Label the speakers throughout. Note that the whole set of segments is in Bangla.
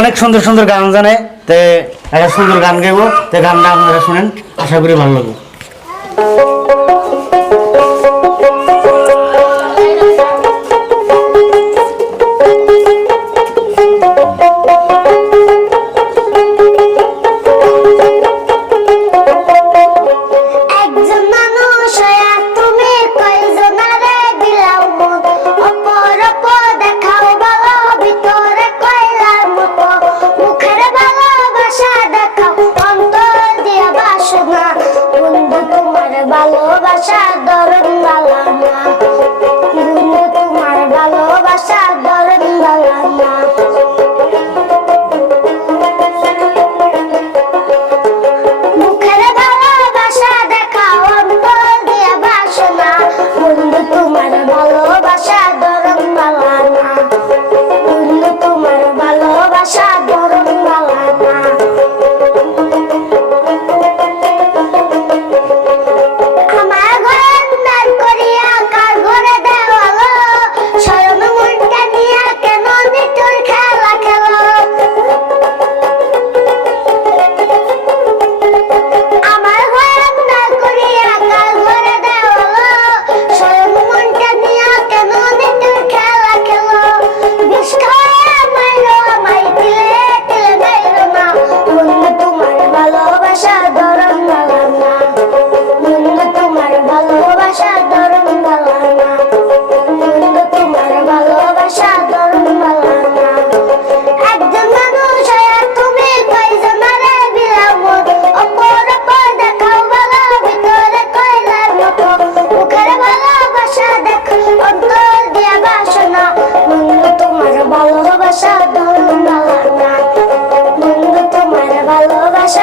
Speaker 1: অনেক সুন্দর সুন্দর গান জানে, তে একটা সুন্দর গান গাইবো, তে গানটা আপনারা শুনেন। আশা করি ভালো লাগবে। Yeah, the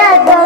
Speaker 1: Santiago.